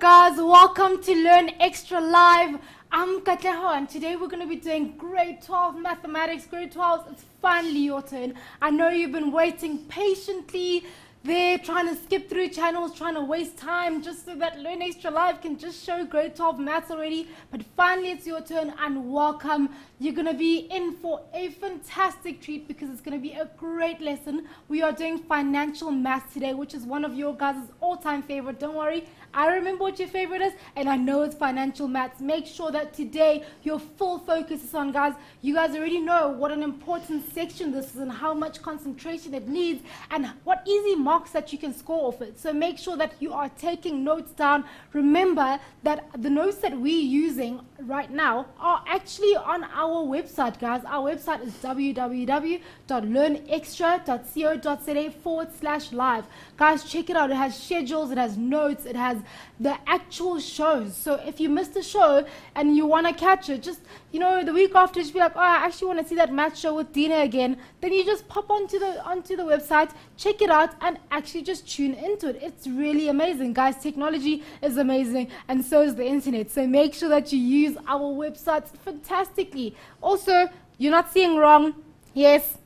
guys, welcome to Learn Extra Live. I'm Katleho and today we're going to be doing grade 12 mathematics. Grade 12, it's finally your turn. I know you've been waiting patiently there, trying to skip through channels, trying to waste time just so that Learn Extra Live can just show grade 12 maths already. But finally it's your turn and welcome. You're going to be in for a fantastic treat because it's going to be a great lesson. We are doing financial maths today, which is one of your guys' all-time favorite. Don't worry, I remember what your favorite is and I know it's financial maths. Make sure that today your full focus is on, guys. You guys already know what an important section this is and how much concentration it needs and what easy marks that you can score off it. So make sure that you are taking notes down. Remember that the notes that we're using right now are actually on our website, guys. Our website is www.learnextra.co.za/live. Guys, check it out. It has schedules, it has notes, it has the actual shows. So if you missed a show and you want to catch it, just, you know, the week after, just be like, oh, I actually want to see that math show with Dina again. Then you just pop onto the website, check it out, and actually just tune into it. It's really amazing, guys. Technology is amazing, and so is the internet. So make sure that you use our websites fantastically. Also, you're not seeing wrong. Yes,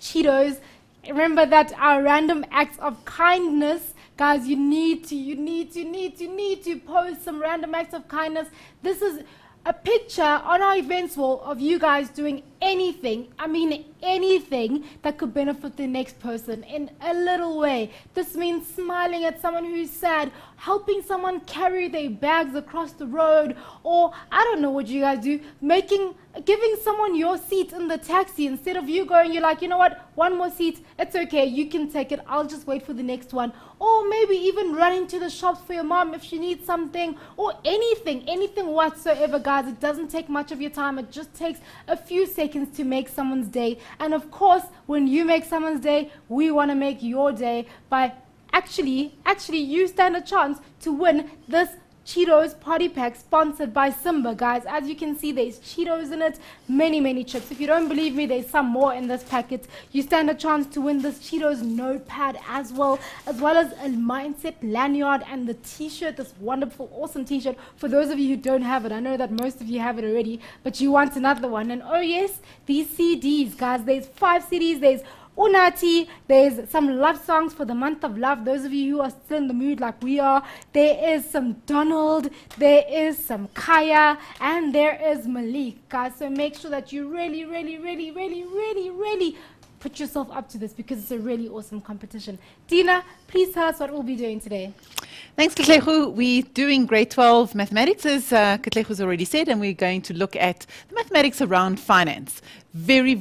Cheetos. Remember that our random acts of kindness, guys, you need to post some random acts of kindness. This is a picture on our events wall of you guys doing anything, I mean anything, that could benefit the next person in a little way. This means smiling at someone who's sad, helping someone carry their bags across the road, or I don't know what you guys do, giving someone your seat in the taxi. Instead of you going, you're like, you know what, one more seat, it's okay, you can take it, I'll just wait for the next one. Or maybe even running to the shops for your mom if she needs something, or anything whatsoever, guys. It doesn't take much of your time. It just takes a few seconds to make someone's day. And of course, when you make someone's day, we want to make your day by actually you stand a chance to win this Cheetos party pack sponsored by Simba, guys. As you can see, there's Cheetos in it, many chips. If you don't believe me, there's some more in this packet. You stand a chance to win this Cheetos notepad as well as a mindset lanyard and the t-shirt, this wonderful, awesome t-shirt. For those of you who don't have it, I know that most of you have it already, but you want another one. And oh yes, these CDs, guys, there's 5 CDs. There's Unati, there's some love songs for the month of love, those of you who are still in the mood like we are. There is some Donald, there is some Kaya, and there is Malik, guys. So make sure that you really put yourself up to this because it's a really awesome competition. Dina, please tell us what we'll be doing today. Thanks, Katleho. We're doing grade 12 mathematics, as Katleho's already said, and we're going to look at the mathematics around finance. Very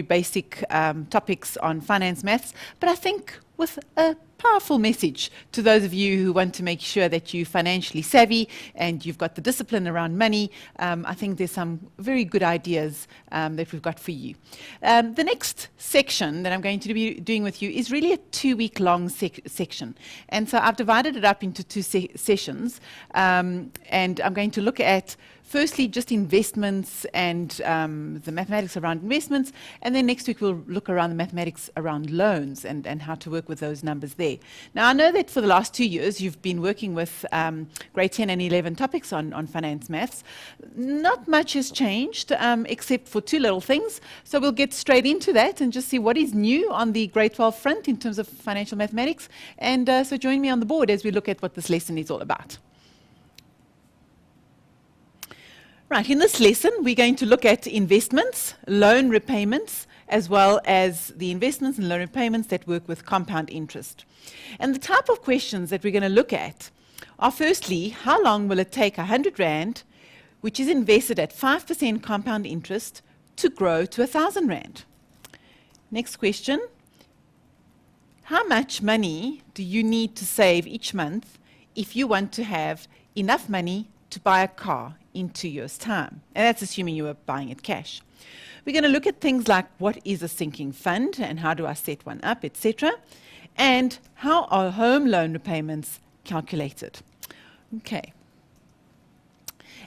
basic topics on finance maths, but I think with a powerful message to those of you who want to make sure that you're financially savvy and you've got the discipline around money. I think there's some very good ideas that we've got for you. The next section that I'm going to be doing with you is really a 2-week-long section. And so I've divided it up into 2 sessions. And I'm going to look at firstly, just investments and the mathematics around investments. And then next week, we'll look around the mathematics around loans and how to work with those numbers there. Now, I know that for the last 2 years, you've been working with grade 10 and 11 topics on finance maths. Not much has changed, except for 2 little things. So we'll get straight into that and just see what is new on the grade 12 front in terms of financial mathematics. And so join me on the board as we look at what this lesson is all about. Right, in this lesson, we're going to look at investments, loan repayments, as well as the investments and loan repayments that work with compound interest. And the type of questions that we're going to look at are firstly, how long will it take 100 Rand, which is invested at 5% compound interest, to grow to 1,000 Rand? Next question, how much money do you need to save each month if you want to have enough money to buy a car in 2 years' time? And that's assuming you are buying it cash. We're going to look at things like what is a sinking fund and how do I set one up, etc. And how are home loan repayments calculated? Okay.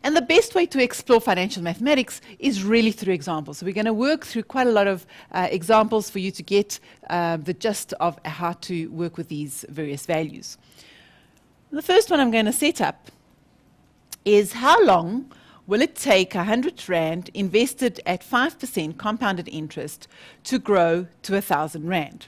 And the best way to explore financial mathematics is really through examples. So we're going to work through quite a lot of examples for you to get the gist of how to work with these various values. The first one I'm going to set up is how long will it take 100 Rand invested at 5% compounded interest to grow to 1,000 Rand?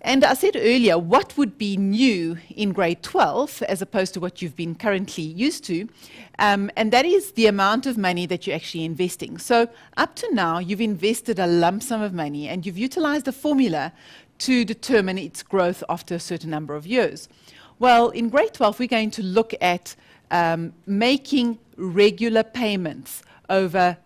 And I said earlier, what would be new in grade 12 as opposed to what you've been currently used to? And that is the amount of money that you're actually investing. So up to now, you've invested a lump sum of money and you've utilized a formula to determine its growth after a certain number of years. Well, in grade 12, we're going to look at making regular payments over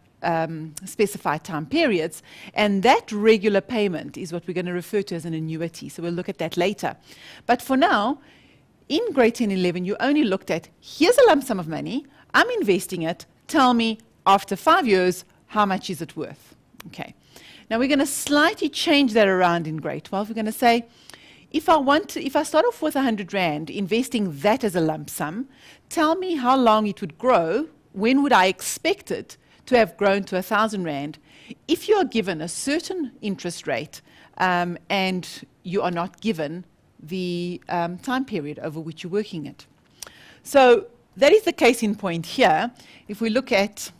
specified time periods, and that regular payment is what we're going to refer to as an annuity. So we'll look at that later. But for now, in grade 10 and 11, you only looked at, here's a lump sum of money, I'm investing it, tell me after 5 years, how much is it worth? Okay. Now we're going to slightly change that around in grade 12. We're going to say, if I start off with 100 Rand, investing that as a lump sum, tell me how long it would grow, when would I expect it to have grown to 1,000 Rand if you are given a certain interest rate and you are not given the time period over which you're working it. So that is the case in point here. If we look at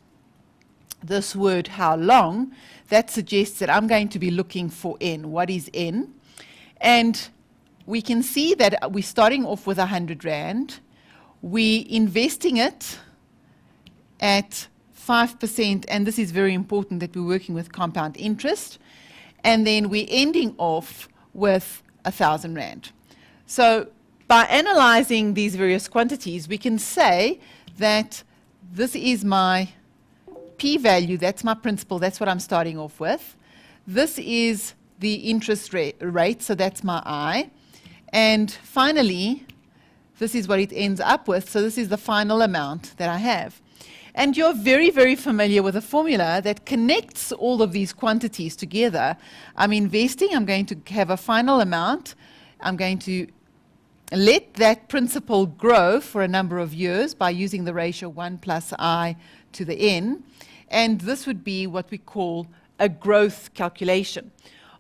this word, how long, that suggests that I'm going to be looking for N. What is N? And we can see that we're starting off with 100 Rand. We're investing it at 5%, and this is very important that we're working with compound interest, and then we're ending off with 1,000 Rand. So by analyzing these various quantities, we can say that this is my p-value, that's my principal, that's what I'm starting off with. This is the interest rate, so that's my I. And finally, this is what it ends up with, so this is the final amount that I have. And you're very, very familiar with a formula that connects all of these quantities together. I'm investing, I'm going to have a final amount. I'm going to let that principal grow for a number of years by using the ratio 1 plus I to the n. And this would be what we call a growth calculation.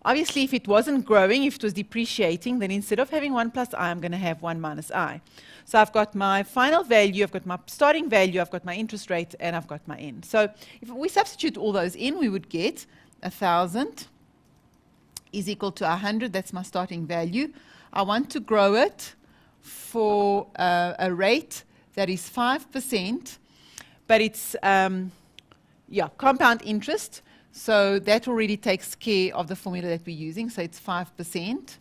Obviously, if it wasn't growing, if it was depreciating, then instead of having 1 plus I, I'm going to have 1 minus I. So I've got my final value, I've got my starting value, I've got my interest rate, and I've got my n. So if we substitute all those in, we would get 1,000 is equal to 100. That's my starting value. I want to grow it for a rate that is 5%, but it's compound interest. So that already takes care of the formula that we're using. So it's 5%.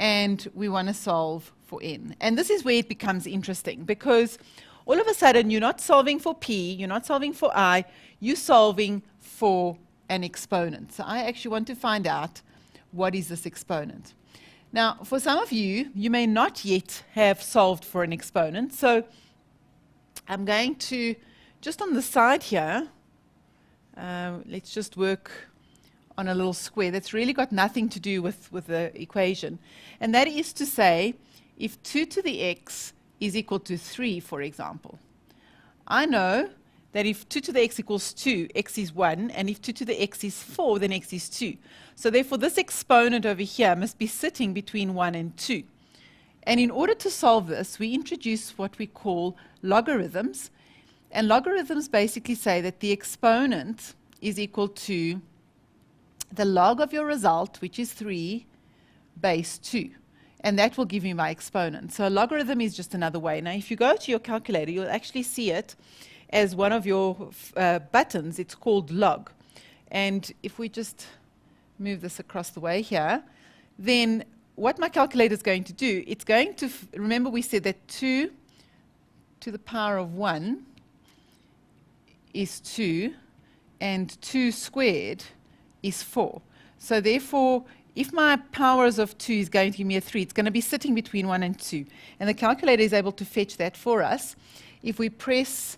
And we want to solve for n. And this is where it becomes interesting, because all of a sudden you're not solving for p, you're not solving for I, you're solving for an exponent. So I actually want to find out what is this exponent. Now, for some of you, you may not yet have solved for an exponent. So I'm going to, just on the side here, let's just work on a little square that's really got nothing to do with the equation. And that is to say, if 2 to the x is equal to 3, for example, I know that if 2 to the x equals 2, x is 1, and if 2 to the x is 4, then x is 2. So therefore, this exponent over here must be sitting between 1 and 2. And in order to solve this, we introduce what we call logarithms. And logarithms basically say that the exponent is equal to the log of your result, which is 3, base 2. And that will give you my exponent. So a logarithm is just another way. Now, if you go to your calculator, you'll actually see it as one of your buttons. It's called log. And if we just move this across the way here, then what my calculator is going to do, it's going to, remember we said that 2 to the power of 1 is 2, and 2 squared is 4. So therefore, if my powers of 2 is going to give me a 3, it's going to be sitting between 1 and 2. And the calculator is able to fetch that for us if we press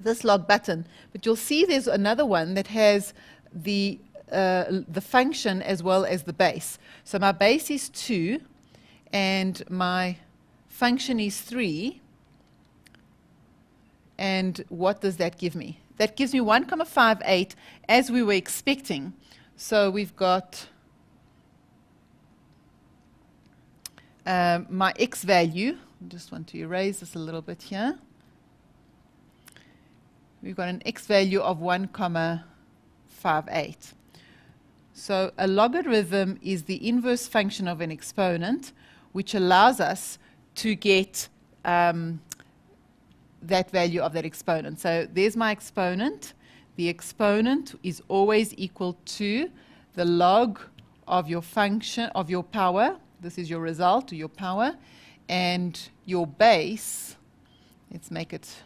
this log button. But you'll see there's another one that has the function as well as the base. So my base is 2, and my function is 3. And what does that give me? That gives me 1,58 as we were expecting. So we've got my x value, I just want to erase this a little bit here. We've got an x value of 1,58. So a logarithm is the inverse function of an exponent, which allows us to get that value of that exponent. So there's my exponent. The exponent is always equal to the log of your function, of your power. This is your result, or your power. And your base, let's make it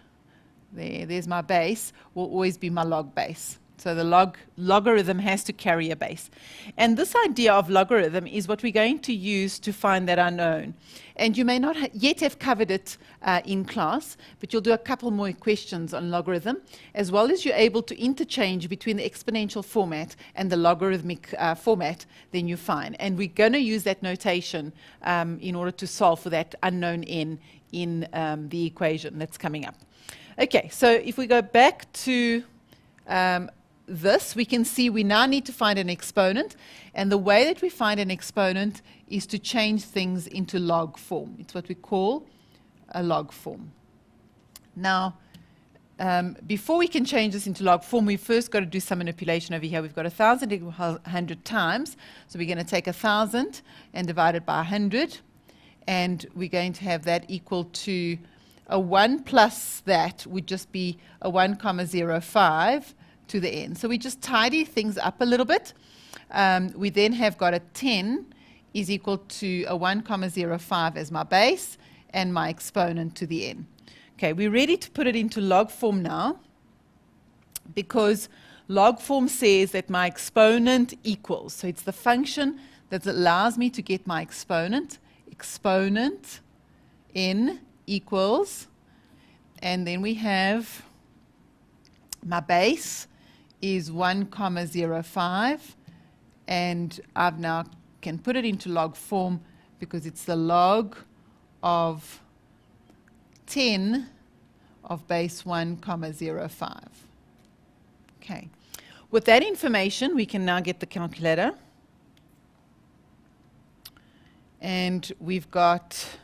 there. There's my base, will always be my log base. So the logarithm has to carry a base. And this idea of logarithm is what we're going to use to find that unknown. And you may not yet have covered it in class, but you'll do a couple more questions on logarithm, as well as you're able to interchange between the exponential format and the logarithmic format, then you find. And we're going to use that notation in order to solve for that unknown n in the equation that's coming up. Okay, so if we go back to this, we can see we now need to find an exponent, and the way that we find an exponent is to change things into log form. It's what we call a log form. Now, before we can change this into log form, we've first got to do some manipulation over here. We've got 1,000 equals 100 times, so we're going to take 1,000 and divide it by 100, and we're going to have that equal to a 1 plus that would just be a 1,05 to the n. So we just tidy things up a little bit. We then have got a 10 is equal to a 1,05 as my base and my exponent to the n. Okay, we're ready to put it into log form now, because log form says that my exponent equals. So it's the function that allows me to get my exponent. Exponent n equals, and then we have my base is 1,05, and I've now can put it into log form because it's the log of 10 of base 1,05. Okay. With that information, we can now get the calculator. And we've got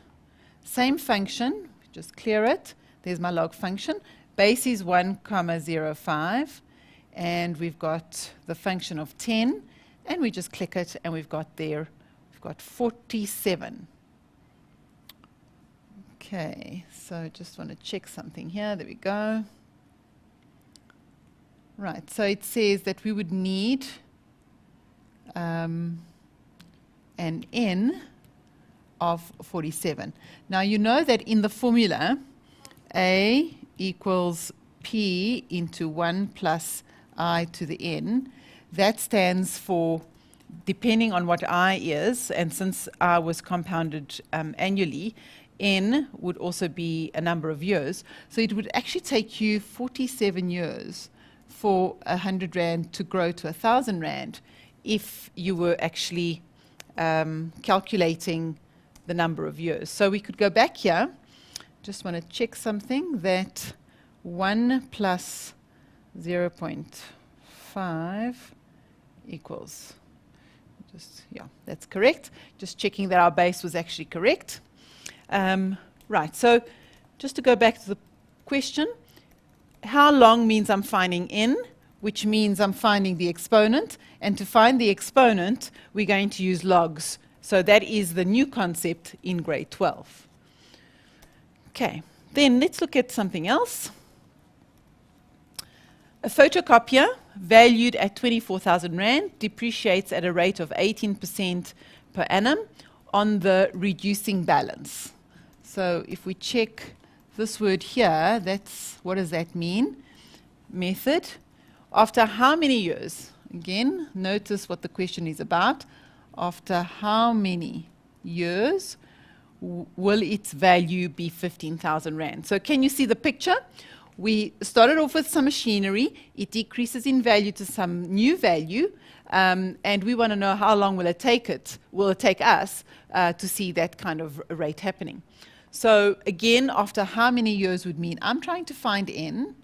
same function, just clear it. There's my log function. Base is 1,05. And we've got the function of 10, and we just click it, and we've got 47. Okay, so just want to check something here. There we go. Right, so it says that we would need an n of 47. Now you know that in the formula, A equals P into 1 plus I to the n. That stands for, depending on what I is, and since I was compounded annually, n would also be a number of years. So it would actually take you 47 years for 100 Rand to grow to 1,000 Rand if you were actually calculating the number of years. So we could go back here. Just want to check something, that 1 plus 0.5 equals, that's correct. Just checking that our base was actually correct. Right, so just to go back to the question, how long means I'm finding n, which means I'm finding the exponent, and to find the exponent, we're going to use logs. So that is the new concept in grade 12. Okay, then let's look at something else. A photocopier valued at 24,000 Rand depreciates at a rate of 18% per annum on the reducing balance. So if we check this word here, what does that mean? Method. After how many years? Again, notice what the question is about. After how many years will its value be 15,000 Rand? So can you see the picture? We started off with some machinery. It decreases in value to some new value, and we want to know how long will it take us to see that kind of rate happening. So again, after how many years would mean I'm trying to find n,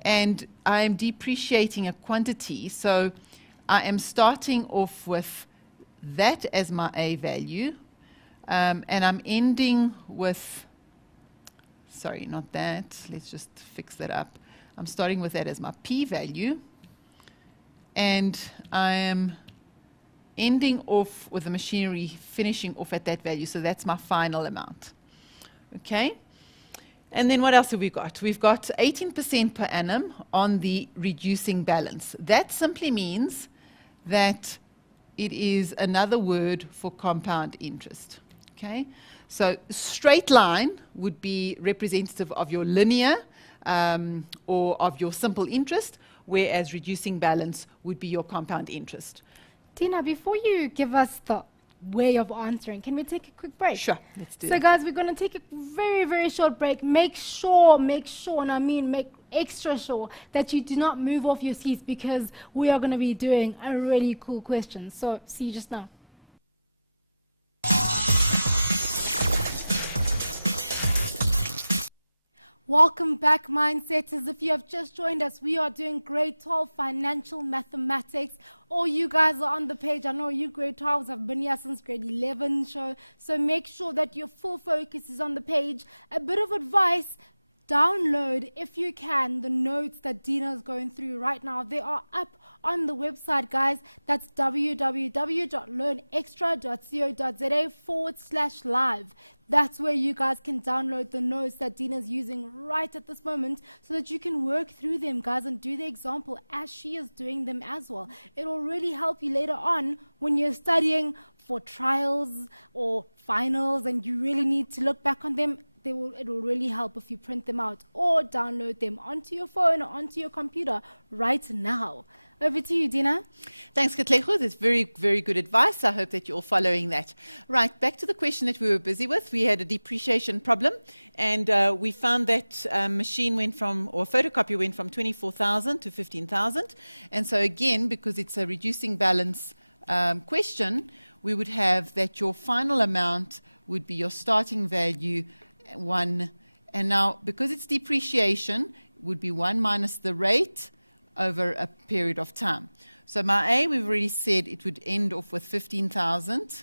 and I'm depreciating a quantity. So I am starting off with that as my A value. And I'm ending with, sorry, not that. Let's just fix that up. I'm starting with that as my p-value. And I am ending off with the machinery finishing off at that value. So that's my final amount. Okay? And then what else have we got? We've got 18% per annum on the reducing balance. That simply means that it is another word for compound interest. Okay? So straight line would be representative of your linear or of your simple interest, whereas reducing balance would be your compound interest. Tina, before you give us the way of answering, can we take a quick break? Sure, let's do So that. guys, we're going to take a very, very short break. Make sure, and I mean make extra sure that you do not move off your seats, because we are going to be doing a really cool question. So see you just now. Welcome back, Mindsetters. If you have just joined us, we are doing grade 12 financial mathematics. All you guys are on the page. I know you grade 12s have been here since grade 11 show. So make sure that your full focus is on the page. A bit of advice: download, if you can, the notes that Dina is going through right now. They are up on the website, guys. That's www.learnextra.co.za/live. That's where you guys can download the notes that Dina's using right at this moment, so that you can work through them, guys, and do the example as she is doing them as well. It'll really help you later on when you're studying for trials or finals and you really need to look back on them. It will really help if you print them out or download them onto your phone or onto your computer right now. Over to you, Dina. Thanks, Katlego. That's very, very good advice. I hope that you're all following that. Right, back to the question that we were busy with. We had a depreciation problem, and we found that machine went from, or photocopy went from 24,000 to 15,000. And so again, because it's a reducing balance question, we would have that your final amount would be your starting value 1, and now because it's depreciation, would be 1 minus the rate over a period of time. So my A, we've already said it would end off with 15,000.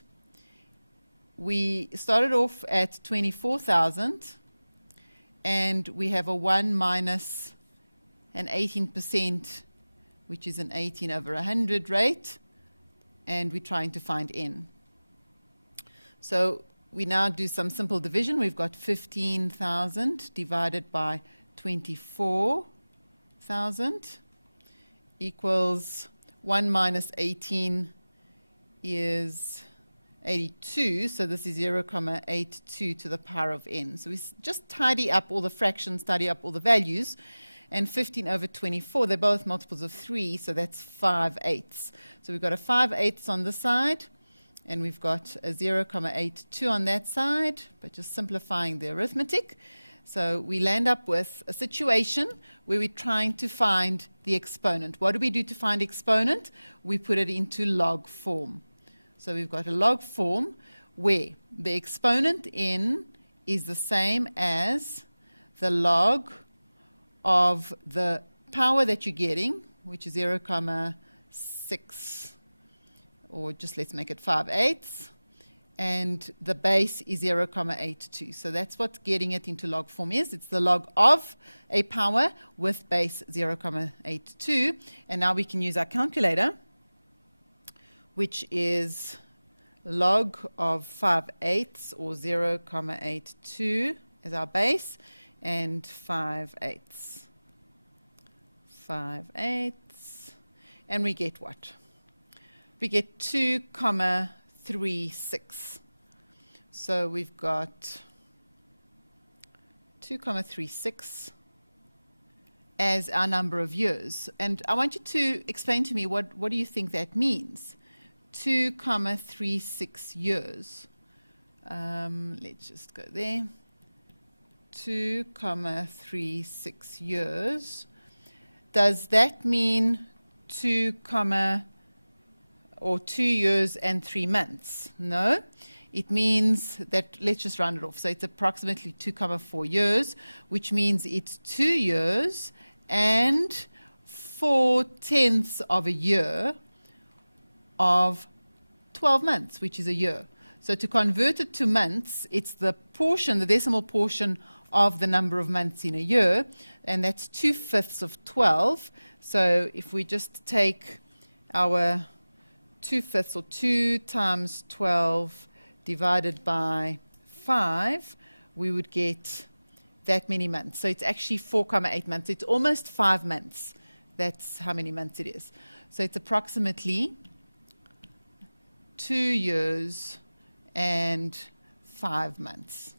We started off at 24,000, and we have a 1 minus an 18%, which is an 18 over 100 rate, and we're trying to find N. So we now do some simple division. We've got 15,000 divided by 24,000 equals 1 minus 18 is 82. So this is 0.82 to the power of n. So we just tidy up all the fractions, tidy up all the values. And 15 over 24, they're both multiples of 3, so that's 5/8. So we've got a 5/8 on this side, and we've got a 0.82 on that side, but just simplifying the arithmetic. So we land up with a situation where we're trying to find the exponent. What do we do to find exponent? We put it into log form. So we've got a log form where the exponent n is the same as the log of the power that you're getting, which is 0.6, or just let's make it 5/8, and the base is 0.82. So that's what getting it into log form is. It's the log of a power with base 0.82. And now we can use our calculator, which is log of 5/8 or 0.82 as our base, and 5/8. 5/8. And we get what? We get 2.36. So we've got 2.36 as our number of years. And I want you to explain to me, what do you think that means? 2.36 years. Let's just go there. 2.36 years. Does that mean 2 years and 3 months? No. It means that, let's just round it off. So it's approximately 2.4 years, which means it's 2 years and 4/10 of a year of 12 months, which is a year. So to convert it to months, it's the portion, the decimal portion of the number of months in a year, and that's 2/5 of 12. So if we just take our 2/5, or 2 times 12 divided by 5, we would get that many months. So it's actually 4,8 months. It's almost 5 months. That's how many months it is. So it's approximately 2 years and 5 months.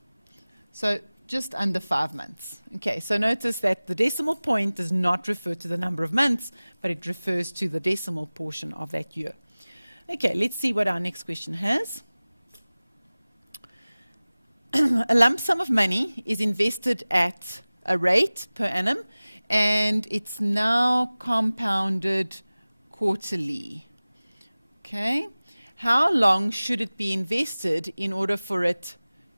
So just under 5 months. Okay, so notice that the decimal point does not refer to the number of months, but it refers to the decimal portion of that year. Okay, let's see what our next question has. A lump sum of money is invested at a rate per annum, and it's now compounded quarterly. Okay, how long should it be invested in order for it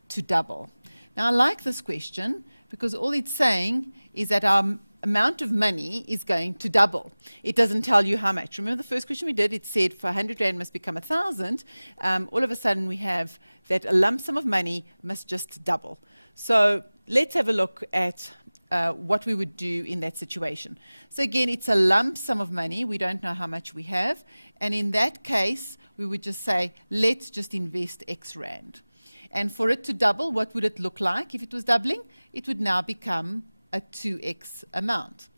to double? Now, I like this question because all it's saying is that our amount of money is going to double. It doesn't tell you how much. Remember the first question we did, it said for 100 Rand must become 1,000. All of a sudden we have that a lump sum of money must just double. So let's have a look at what we would do in that situation. So again, it's a lump sum of money. We don't know how much we have. And in that case, we would just say, let's just invest X Rand. And for it to double, what would it look like if it was doubling? It would now become a 2x amount.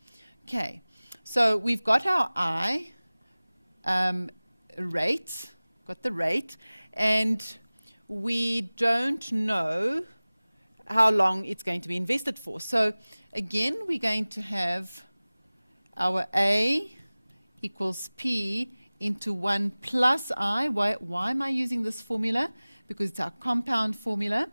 Okay, so we've got our I rate, got the rate, and we don't know how long it's going to be invested for. So again, we're going to have our A equals P into 1 plus I. Why am I using this formula? Because it's our compound formula.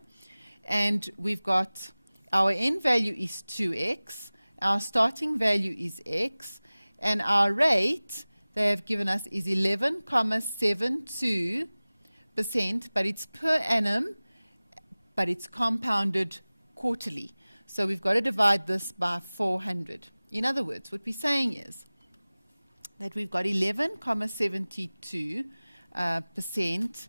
And we've got our n value is 2x, our starting value is x, and our rate they have given us is 11.72%, but it's per annum, but it's compounded quarterly. So we've got to divide this by 400. In other words, what we're saying is that we've got 11.72%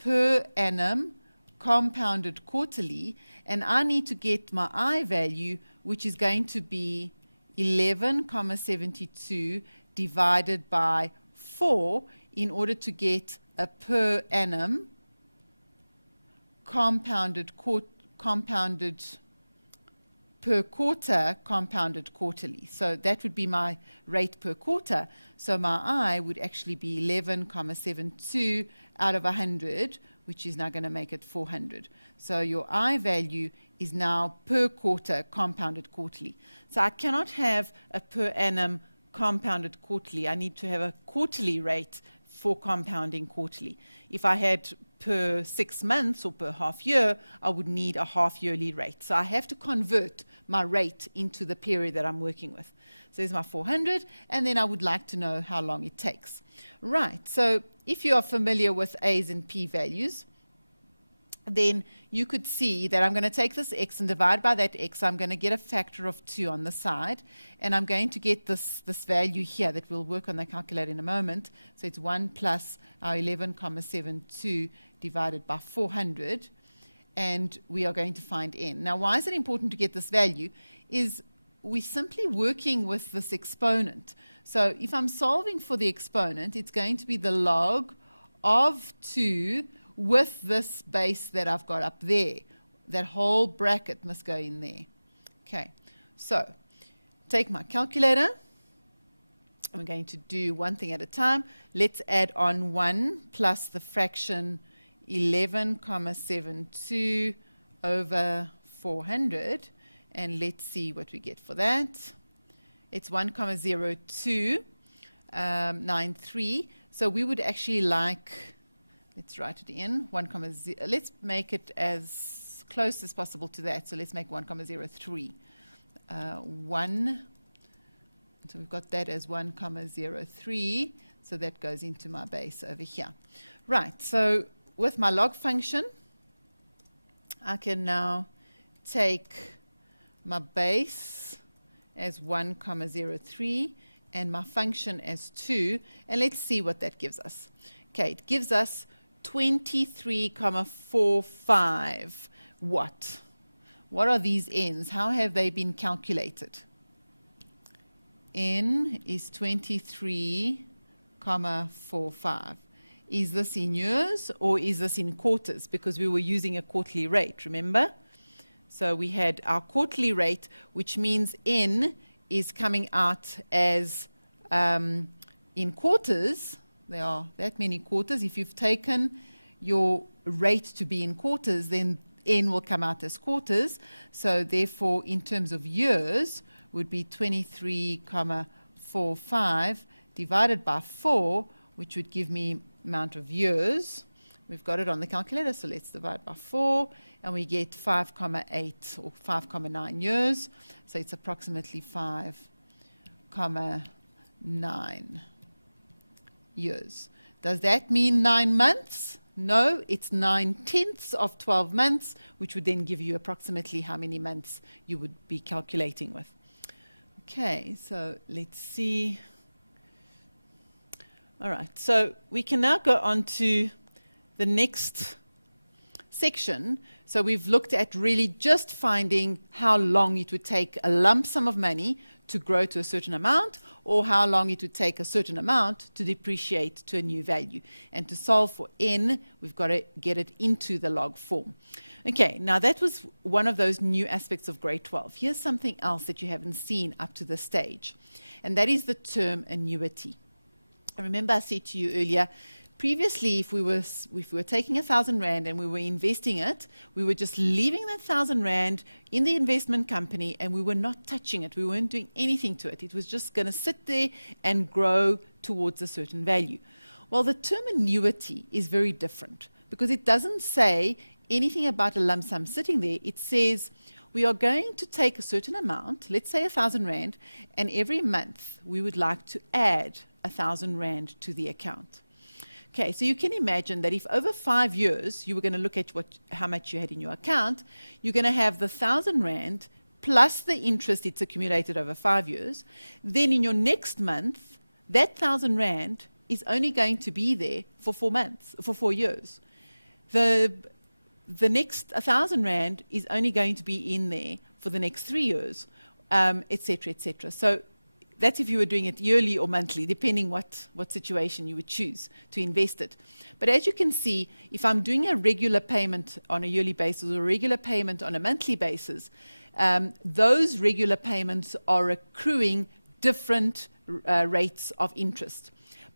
per annum compounded quarterly, and I need to get my I value, which is going to be 11.72 divided by 4 in order to get a per annum compounded per quarter compounded quarterly. So that would be my rate per quarter. So my I would actually be 11.72 out of 100, which is now going to make it 400. So your I value is now per quarter compounded quarterly. So I cannot have a per annum compounded quarterly. I need to have a quarterly rate for compounding quarterly. If I had per 6 months or per half year, I would need a half yearly rate. So I have to convert my rate into the period that I'm working with. So there's my 400, and then I would like to know how long it takes. Right, so if you are familiar with A's and P values, then you could see that I'm going to take this x and divide by that x. I'm going to get a factor of 2 on the side, and I'm going to get this value here that we'll work on the calculator in a moment. So it's 1 plus our 11.72 divided by 400, and we are going to find n. Now, why is it important to get this value? Is we're simply working with this exponent. So if I'm solving for the exponent, it's going to be the log of 2 with this base that I've got up there. That whole bracket must go in there. Okay, so take my calculator. I'm going to do one thing at a time. Let's add on 1 plus the fraction 11.72 over 400. And let's see what we get for that. It's 1.0293. So we would actually like, let's write it in, 1.0. Let's make it as close as possible to that. So let's make 1.03. 1. So we've got that as 1.03. So that goes into my base over here. Right. So with my log function, I can now take my base as 1.03 and my function as 2, and let's see what that gives us. Okay, it gives us 23,45. What? What are these n's? How have they been calculated? N is 23,45. Is this in years or is this in quarters? Because we were using a quarterly rate, remember? So we had our quarterly rate, which means N is coming out as in quarters. There are that many quarters. If you've taken your rate to be in quarters, then N will come out as quarters. So therefore, in terms of years, would be 23,45 divided by 4, which would give me amount of years. We've got it on the calculator, so let's divide by 4, and we get 5,8 or 5,9 years. So it's approximately 5,9 years. Does that mean 9 months? No, it's 9/10 of 12 months, which would then give you approximately how many months you would be calculating with. Okay, so let's see. All right, so we can now go on to the next section. So we've looked at really just finding how long it would take a lump sum of money to grow to a certain amount, or how long it would take a certain amount to depreciate to a new value. And to solve for n, we've got to get it into the log form. Okay, now that was one of those new aspects of grade 12. Here's something else that you haven't seen up to this stage, and that is the term annuity. I remember I said to you earlier, previously if we were taking 1,000 Rand and we were investing it, we were just leaving that 1,000 Rand in the investment company and we were not touching it. We weren't doing anything to it. It was just going to sit there and grow towards a certain value. Well, the term annuity is very different because it doesn't say anything about a lump sum sitting there. It says we are going to take a certain amount, let's say 1,000 Rand, and every month we would like to add 1,000 Rand to the account. Okay, so you can imagine that if over 5 years you were going to look at how much you had in your account, you're going to have the 1,000 Rand plus the interest it's accumulated over 5 years. Then in your next month, that 1,000 Rand is only going to be there for 4 months, for 4 years. The next 1,000 Rand is only going to be in there for the next 3 years, etc., etc. So that's if you were doing it yearly or monthly, depending what situation you would choose to invest it. But as you can see, if I'm doing a regular payment on a yearly basis or a regular payment on a monthly basis, those regular payments are accruing different rates of interest.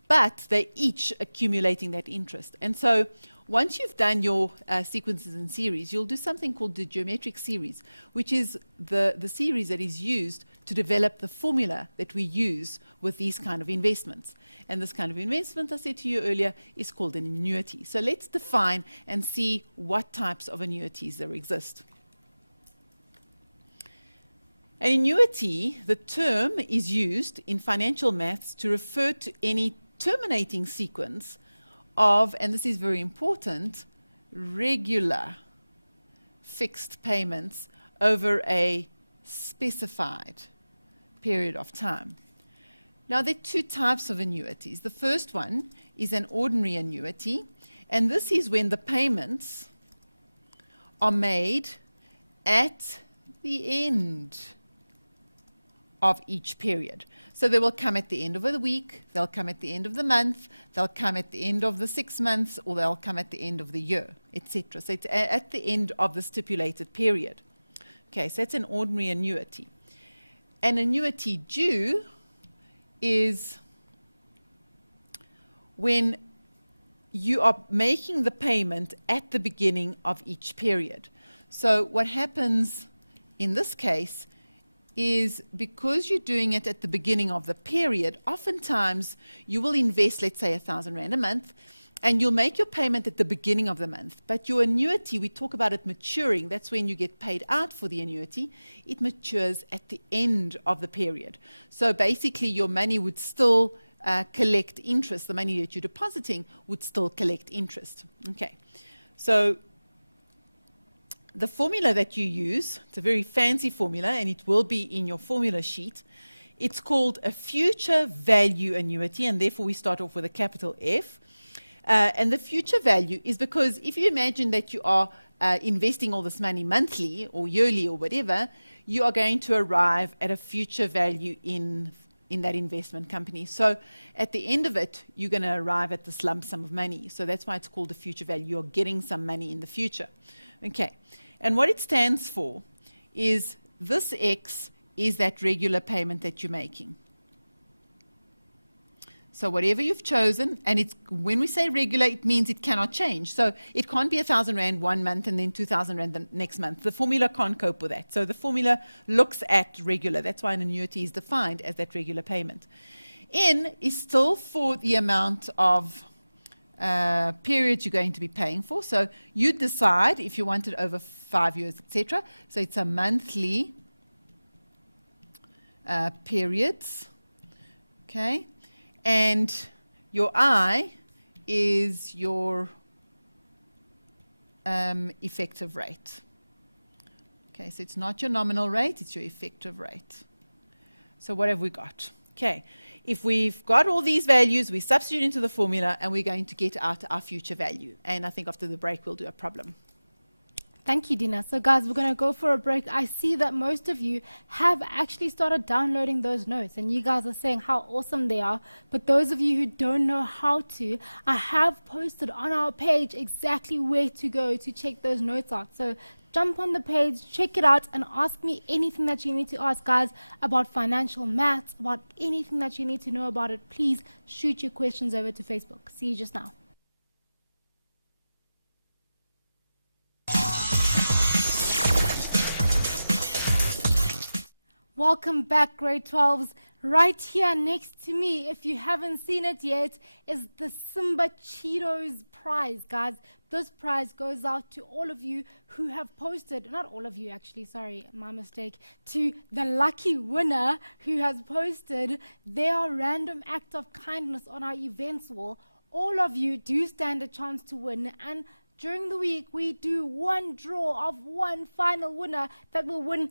But they're each accumulating that interest. And so once you've done your sequences and series, you'll do something called the geometric series, which is the series that is used to develop the formula that we use with these kind of investments. And this kind of investment, I said to you earlier, is called an annuity. So let's define and see what types of annuities there exist. An annuity, the term is used in financial maths to refer to any terminating sequence of, and this is very important, regular fixed payments over a specified period of time. Now, there are 2 types of annuities. The first one is an ordinary annuity, and this is when the payments are made at the end of each period. So they will come at the end of the week, they'll come at the end of the month, they'll come at the end of the 6 months, or they'll come at the end of the year, etc. So it's at the end of the stipulated period. Okay, so that's an ordinary annuity. An annuity due is when you are making the payment at the beginning of each period. So what happens in this case is because you're doing it at the beginning of the period, oftentimes you will invest, let's say, 1,000 Rand a month, and you'll make your payment at the beginning of the month. But your annuity, we talk about it maturing, that's when you get paid out for the annuity, it matures at the end of the period. So basically your money would still collect interest, the money that you're depositing would still collect interest. Okay, so the formula that you use, it's a very fancy formula, and it will be in your formula sheet. It's called a future value annuity, and therefore we start off with a capital F. And the future value is because if you imagine that you are investing all this money monthly or yearly or whatever, you are going to arrive at a future value in that investment company. So at the end of it, you're going to arrive at this lump sum of money. So that's why it's called the future value. You're getting some money in the future. Okay. And what it stands for is this X is that regular payment that you're making. So whatever you've chosen, and it's when we say regular, it means it cannot change. So it can't be 1,000 Rand one month and then 2,000 Rand the next month. The formula can't cope with that. So the formula looks at regular. That's why an annuity is defined as that regular payment. N is still for the amount of periods you're going to be paying for. So you decide if you want it over 5 years, etc. So it's a monthly periods. Okay. And your I is your effective rate. Okay, so it's not your nominal rate, it's your effective rate. So what have we got? Okay, if we've got all these values, we substitute into the formula, and we're going to get out our future value. And I think after the break, we'll do a problem. Thank you, Dina. So guys, we're going to go for a break. I see that most of you have actually started downloading those notes, and you guys are saying how awesome they are. But those of you who don't know how to, I have posted on our page exactly where to go to check those notes out. So jump on the page, check it out, and ask me anything that you need to ask, guys, about financial maths, about anything that you need to know about it. Please shoot your questions over to Facebook. See you just now. Welcome back, grade 12s. Right here next to me, if you haven't seen it yet, is the Simba Cheetos prize, guys. This prize goes out to all of you who have posted, not all of you actually, sorry, my mistake, to the lucky winner who has posted their random act of kindness on our events wall. All of you do stand a chance to win, and during the week, we do one draw of one final winner that will win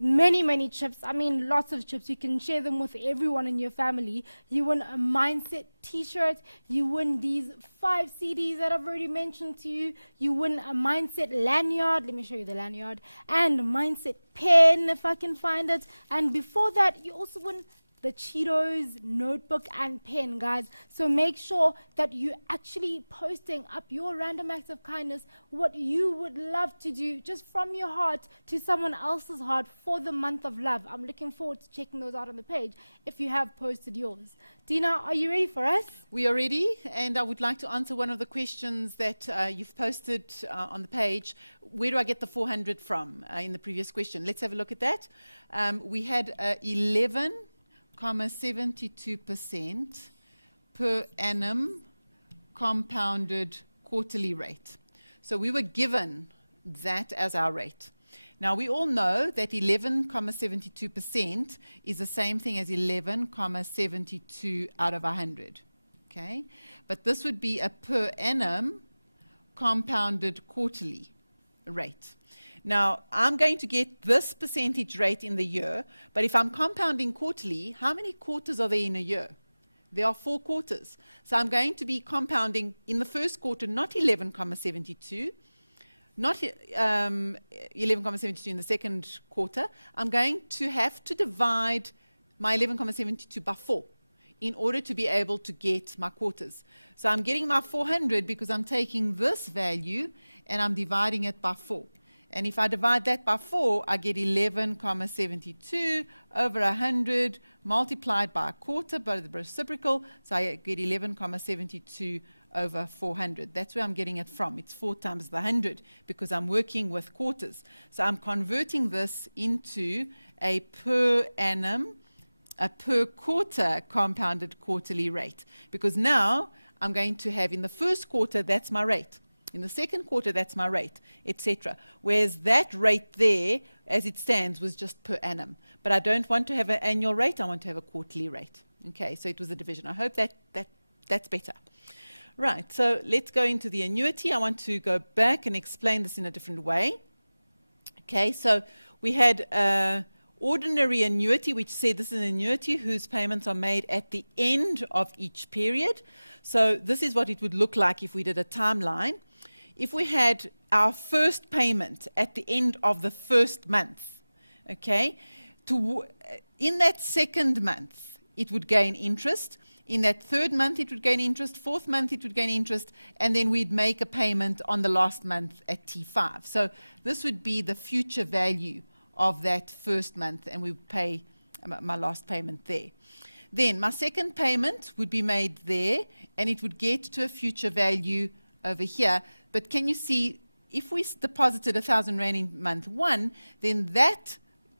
many chips. I mean, lots of chips. You can share them with everyone in your family. You win a mindset t-shirt. You win these 5 CDs that I've already mentioned to you. You win a mindset lanyard. Let me show you the lanyard. And a mindset pen, if I can find it. And before that, you also win the Cheetos notebook and pen, guys. So make sure that you're actually posting up your random acts of kindness, what you would love to do just from your heart to someone else's heart for the month of love. I'm looking forward to checking those out on the page if you have posted yours. Dina, are you ready for us? We are ready, and I would like to answer one of the questions that you've posted on the page. Where do I get the 400 from in the previous question? Let's have a look at that. We had 11.72% per annum compounded quarterly rate. So we were given that as our rate. Now we all know that 11.72% is the same thing as 11.72 out of 100. Okay? But this would be a per annum compounded quarterly rate. Now, I'm going to get this percentage rate in the year, but if I'm compounding quarterly, how many quarters are there in a year? There are 4 quarters. So I'm going to be compounding in the first quarter, not 11.72, not 11.72 in the second quarter. I'm going to have to divide my 11.72 by 4 in order to be able to get my quarters. So I'm getting my 400 because I'm taking this value and I'm dividing it by 4. And if I divide that by 4, I get 11.72 over 100 multiplied by a quarter by the reciprocal. So I get 11.72 over 400. That's where I'm getting it from. It's 4 times the 100 because I'm working with quarters. So I'm converting this into a per annum, a per quarter compounded quarterly rate. Because now I'm going to have in the first quarter, that's my rate. In the second quarter, that's my rate, etc. Whereas that rate there, as it stands, was just per annum. But I don't want to have an annual rate. I want to have a quarterly rate. Okay, so it was a division. I hope that's better. Right, so let's go into the annuity. I want to go back and explain this in a different way. Okay, so we had ordinary annuity, which said this is an annuity whose payments are made at the end of each period. So this is what it would look like if we did a timeline. If we had our first payment at the end of the first month, okay, in that second month, it would gain interest. In that third month, it would gain interest. Fourth month, it would gain interest. And then we'd make a payment on the last month at T5. So this would be the future value of that first month, and we would pay my last payment there. Then my second payment would be made there, and it would get to a future value over here. But can you see, if we deposited 1,000 Rand in month 1, then that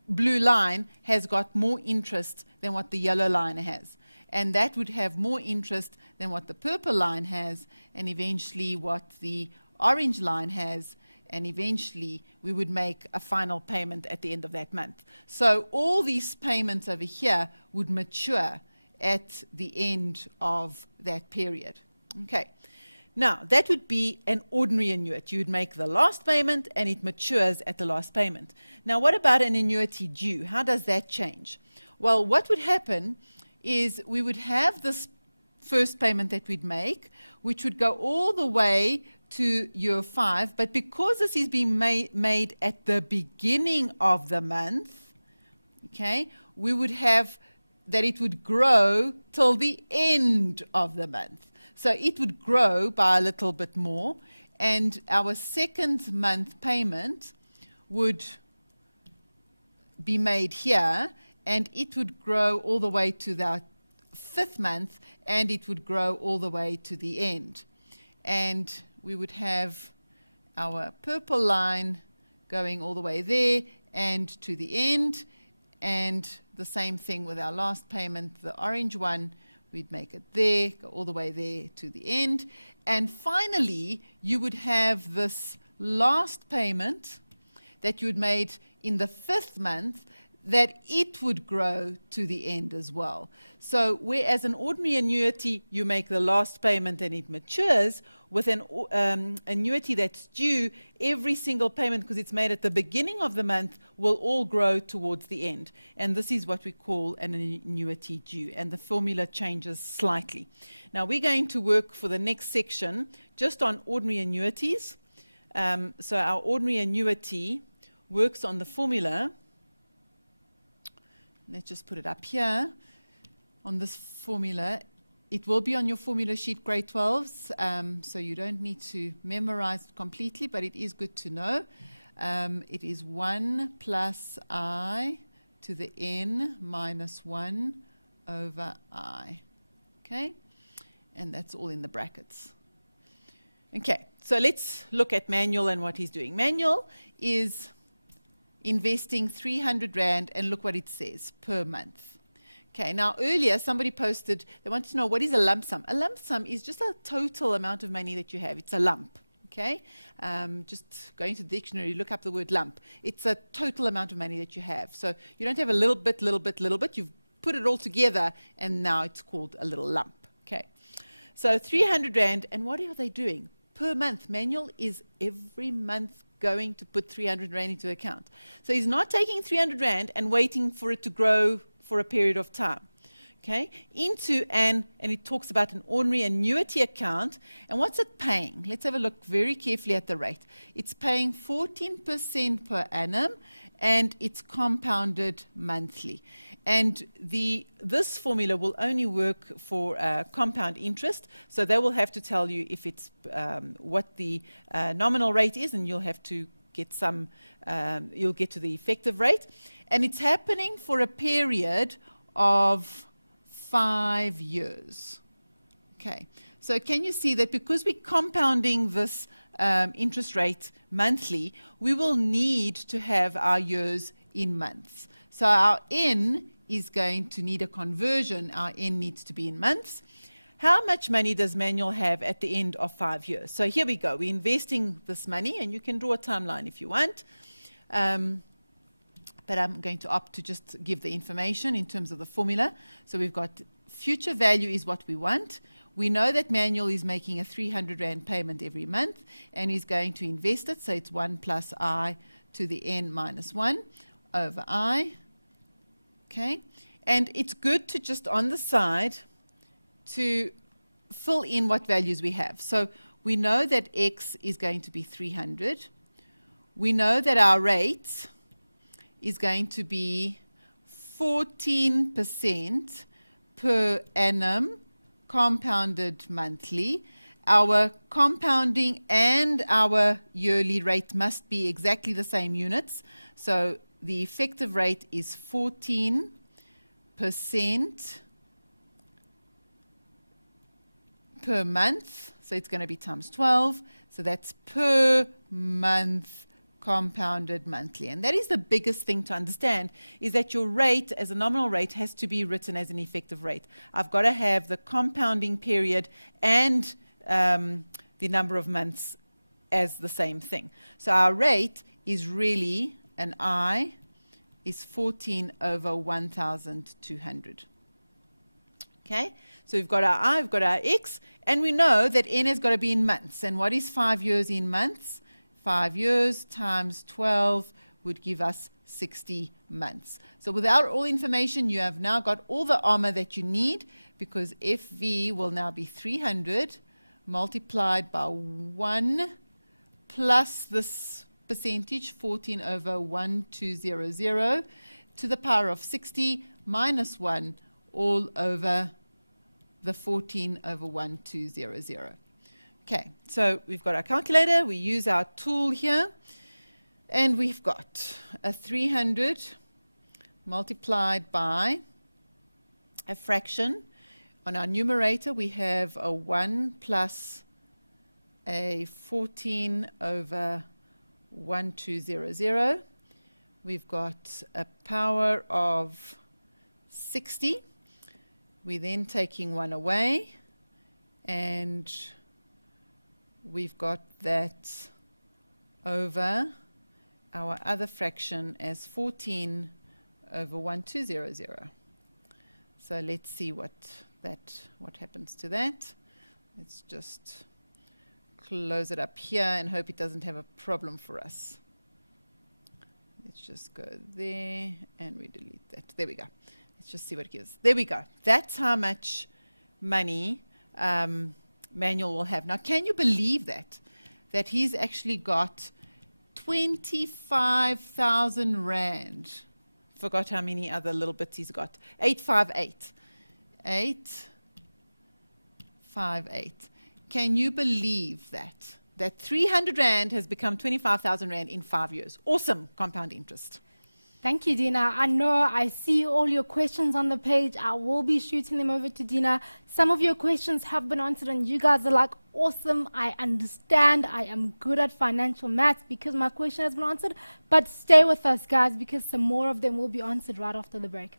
blue line has got more interest than what the yellow line has. And that would have more interest than what the purple line has, and eventually what the orange line has, and eventually we would make a final payment at the end of that month. So all these payments over here would mature at the end of that period. Okay. Now, that would be an ordinary annuity. You would make the last payment and it matures at the last payment. Now, what about an annuity due? How does that change? Well, what would happen is we would have this first payment that we'd make, which would go all the way to year 5, but because this is being made at the beginning of the month, okay, we would have that it would grow till the end of the month. So it would grow by a little bit more, and our second month payment would be made here, and it would grow all the way to the 5th month, and it would grow all the way to the end. And we would have our purple line going all the way there and to the end, and the same thing with our last payment, the orange one. We'd make it there, go all the way there to the end. And finally, you would have this last payment that you'd made in the 5th month, that it would grow to the end as well. So whereas an ordinary annuity, you make the last payment and it matures, with an annuity that's due, every single payment, because it's made at the beginning of the month, will all grow towards the end. And this is what we call an annuity due. And the formula changes slightly. Now we're going to work for the next section just on ordinary annuities. So our ordinary annuity works on the formula. Let's just put it up here on this formula. It will be on your formula sheet, grade 12s, so you don't need to memorize it completely, but it is good to know. It is 1 plus I to the n minus 1 over I. Okay? And that's all in the brackets. Okay, so let's look at Manuel and what he's doing. Manuel is investing 300 Rand, and look what it says, per month. Okay, now earlier somebody posted, they wanted to know what is a lump sum. A lump sum is just a total amount of money that you have. It's a lump, okay? Just going to the dictionary, look up the word lump. It's a total amount of money that you have. So you don't have a little bit, little bit, little bit. You've put it all together, and now it's called a little lump, okay? So 300 Rand, and what are they doing? Per month. Manuel is every month going to put 300 Rand into account. So he's not taking 300 Rand and waiting for it to grow for a period of time. Okay, and it talks about an ordinary annuity account. And what's it paying? Let's have a look very carefully at the rate. It's paying 14% per annum, and it's compounded monthly. And this formula will only work for compound interest, so they will have to tell you if it's what the nominal rate is, and you'll have to get some, you'll get to the effective rate. And it's happening for a period of 5 years. Okay, so can you see that because we're compounding this interest rate monthly, we will need to have our years in months. So our N is going to need a conversion. Our N needs to be in months. How much money does Manuel have at the end of 5 years? So here we go. We're investing this money, and you can draw a timeline if you want. But I'm going to opt to just give the information in terms of the formula. So we've got future value is what we want. We know that Manuel is making a 300 Rand payment every month, and he's going to invest it. So it's 1 plus I to the n minus 1 over I. Okay? And it's good to just on the side to fill in what values we have. So we know that x is going to be 300. We know that our rate is going to be 14% per annum compounded monthly. Our compounding and our yearly rate must be exactly the same units. So the effective rate is 14% per month. So it's going to be times 12. So that's per month compounded monthly. And that is the biggest thing to understand, is that your rate as a nominal rate has to be written as an effective rate. I've got to have the compounding period and the number of months as the same thing. So our rate is really, an I is 14 over 1,200. Okay, so we've got our I, we've got our X, and we know that N has got to be in months. And what is 5 years in months? 5 years times 12 would give us 60 months. So without all information, you have now got all the armor that you need, because FV will now be 300 multiplied by 1 plus this percentage, 14 over 1200, to the power of 60 minus 1 all over the 14 over 1200. Okay, so we've got our calculator, we use our tool here, and we've got a 300 multiplied by a fraction. On our numerator, we have a 1 plus a 14 over 1200. We've got a power of 60. We're then taking 1 away, and we've got that over our other fraction as 14 over 1200. So let's see what happens to that. Let's just close it up here and hope it doesn't have a problem for us. Let's just go there and we delete that. There we go. Let's just see what it gives. There we go. That's how much money Manuel will have. Now, can you believe that he's actually got 25,000 rand? Forgot how many other little bits he's got. 858. 858. Can you believe that? That 300 rand has become 25,000 rand in 5 years. Awesome compound interest. Thank you, Dina. I know I see all your questions on the page. I will be shooting them over to Dina. Some of your questions have been answered, and you guys are like, awesome, I understand. I am good at financial maths because my question has been answered. But stay with us, guys, because some more of them will be answered right after the break.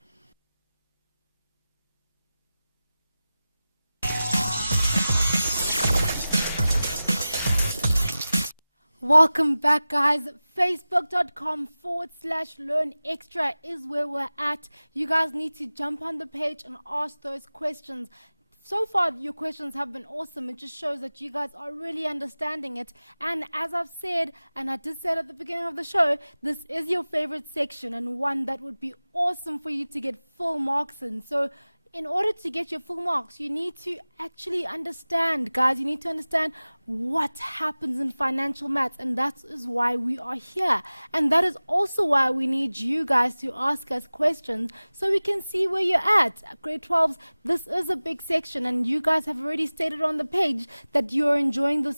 Welcome back, guys. Facebook.com/Learn Extra is where we're at. You guys need to jump on the page and ask those questions. So far, your questions have been awesome. It just shows that you guys are really understanding it. And as I've said, and I just said at the beginning of the show, this is your favorite section and one that would be awesome for you to get full marks in. So in order to get your full marks, you need to actually understand, guys, you need to understand what happens in financial maths, and that is why we are here. And that is also why we need you guys to ask us questions so we can see where you're at. Grade 12s, this is a big section, and you guys have already stated on the page that you're enjoying the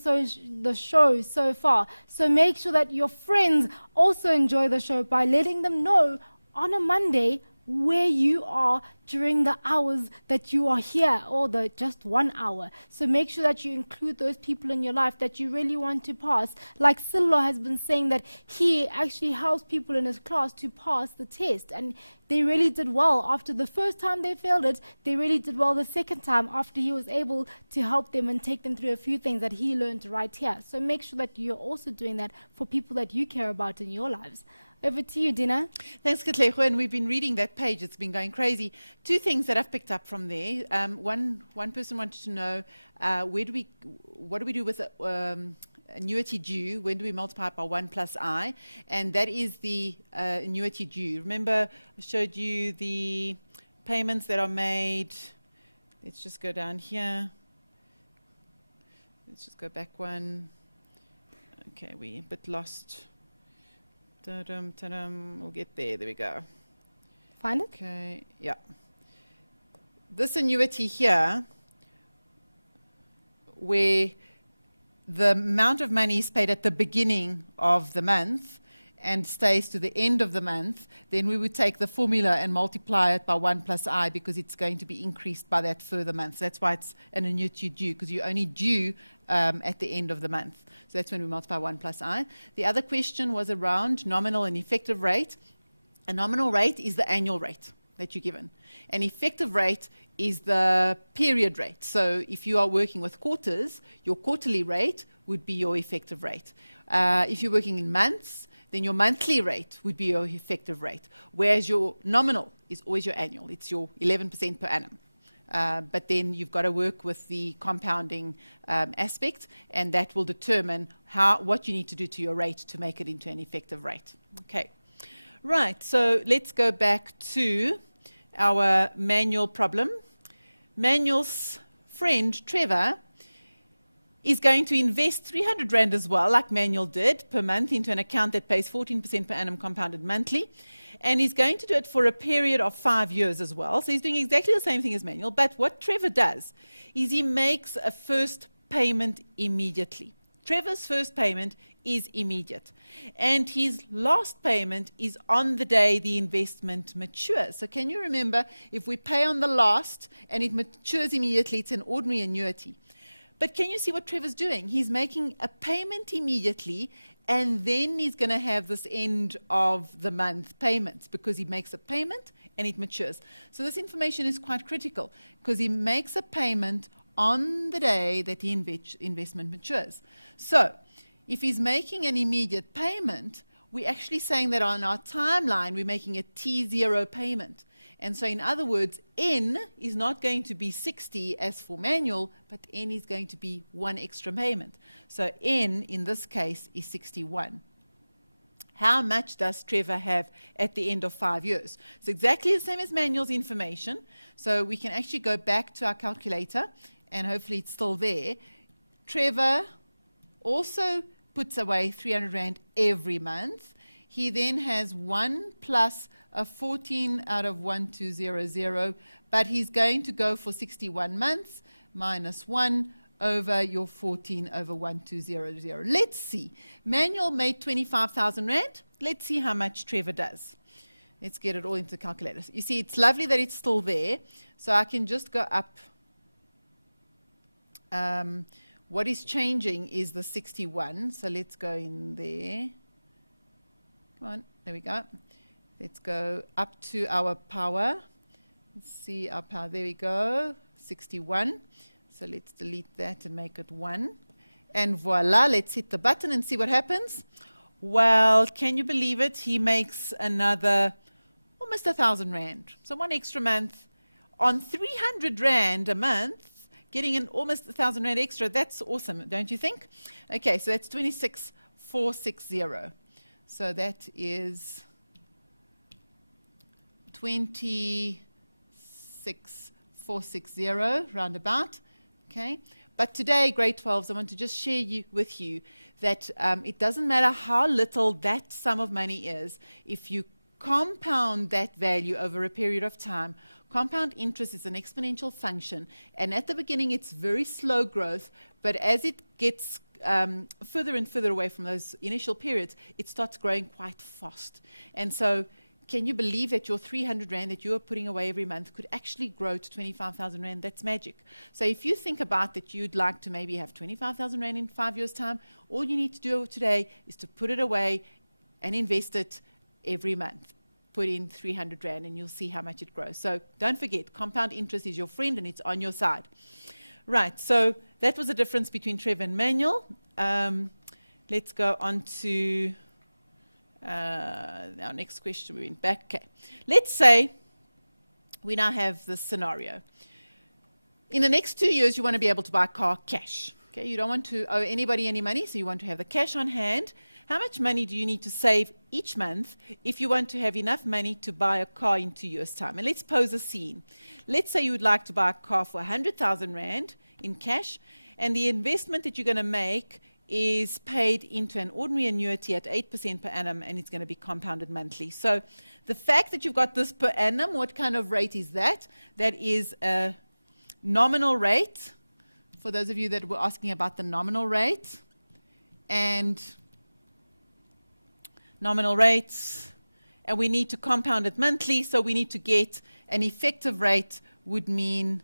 show so far. So make sure that your friends also enjoy the show by letting them know on a Monday where you are during the hours that you are here, or the just 1 hour. So make sure that you include those people in your life that you really want to pass. Like Silo has been saying that he actually helps people in his class to pass the test, and they really did well. After the first time they failed it, they really did well the second time after he was able to help them and take them through a few things that he learned right here. So make sure that you're also doing that for people that you care about in your lives. Over to you, Dina. Thanks, Katlego. And we've been reading that page. It's been going crazy. Two things that I've picked up from there. One person wanted to know what do we do with annuity due, when do we multiply it by 1 plus I? And that is the annuity due. Remember, I showed you the payments that are made. Let's just go down here. Let's just go back one. Okay, we're a bit lost. Ta-dum, ta-dum. We'll get there. There we go. Find it? Okay, yeah. This annuity here, where the amount of money is paid at the beginning of the month and stays to the end of the month, then we would take the formula and multiply it by 1 plus I, because it's going to be increased by that further month. So that's why it's an annuity due, because you're only due at the end of the month. So that's when we multiply 1 plus I. The other question was around nominal and effective rate. A nominal rate is the annual rate that you're given. An effective rate is the period rate. So if you are working with quarters, your quarterly rate would be your effective rate. If you're working in months, then your monthly rate would be your effective rate, whereas your nominal is always your annual. It's your 11% per annum. But then you've got to work with the compounding aspect, and that will determine what you need to do to your rate to make it into an effective rate. Okay. Right, so let's go back to our Manuel problem. Manuel's friend, Trevor, is going to invest 300 Rand as well, like Manuel did, per month into an account that pays 14% per annum compounded monthly. And he's going to do it for a period of 5 years as well. So he's doing exactly the same thing as Manuel. But what Trevor does is he makes a first payment immediately. Trevor's first payment is immediate. And his last payment is on the day the investment matures. So can you remember, if we pay on the last and it matures immediately, it's an ordinary annuity. But can you see what Trevor's doing? He's making a payment immediately, and then he's going to have this end of the month payments, because he makes a payment and it matures. So this information is quite critical, because he makes a payment on the day that the investment matures. So if he's making an immediate payment, we're actually saying that on our timeline, we're making a T0 payment. And so in other words, N is not going to be 60 as for Manuel, but N is going to be 1 extra payment. So N, in this case, is 61. How much does Trevor have at the end of 5 years? It's exactly the same as Manuel's information. So we can actually go back to our calculator, and hopefully it's still there. Trevor also puts away 300 Rand every month. He then has 1 plus a 14 out of 1200, but he's going to go for 61 months minus 1 over your 14 over 1200. Let's see. Manuel made 25,000 Rand. Let's see how much Trevor does. Let's get it all into the calculator. You see, it's lovely that it's still there. So I can just go up. What is changing is the 61. So let's go in there. Come on. There we go. Let's go up to our power. Let's see our power. There we go. 61. So let's delete that and make it 1. And voila, let's hit the button and see what happens. Well, can you believe it? He makes another almost 1,000 Rand. So 1 extra month on 300 Rand a month, getting an almost 1,000 Rand extra. That's awesome, don't you think? Okay, so that's 26,460. So that is 26,460 roundabout. Okay, but today, grade 12s, I want to just share with you that it doesn't matter how little that sum of money is. If you compound that value over a period of time, compound interest is an exponential function, and at the beginning it's very slow growth, but as it gets further and further away from those initial periods, it starts growing quite fast. And so can you believe that your 300 Rand that you are putting away every month could actually grow to 25,000 Rand? That's magic. So if you think about that you'd like to maybe have 25,000 Rand in 5 years' time, all you need to do today is to put it away and invest it every month. Put in 300 Rand and you'll see how much it grows. So don't forget, compound interest is your friend and it's on your side. Right, so that was the difference between Trevor and Manuel. Let's go on to our next question. We went back. Okay. Let's say we now have this scenario. In the next 2 years, you want to be able to buy a car cash. Okay, you don't want to owe anybody any money, so you want to have the cash on hand. How much money do you need to save each month if you want to have enough money to buy a car in 2 years' time? And let's pose a scene. Let's say you would like to buy a car for 100,000 Rand in cash, and the investment that you're going to make is paid into an ordinary annuity at 8% per annum, and it's going to be compounded monthly. So the fact that you've got this per annum, what kind of rate is that? That is a nominal rate, for those of you that were asking about the nominal rate. And nominal rates, and we need to compound it monthly, so we need to get an effective rate, would mean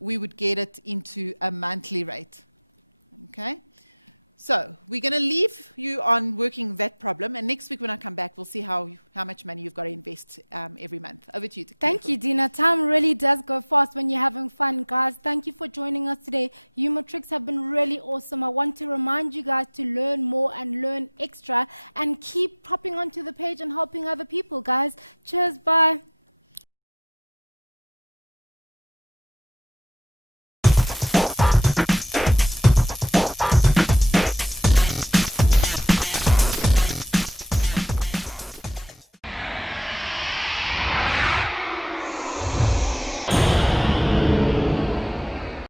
we would get it into a monthly rate. Okay? So we're going to leave you on working that problem, and next week when I come back, we'll see how much money you've got to invest every month. Over to you. Thank you, Dina. Time really does go fast when you're having fun, guys. Thank you for joining us today. You matrics have been really awesome. I want to remind you guys to learn more and learn extra, and keep popping onto the page and helping other people, guys. Cheers, bye.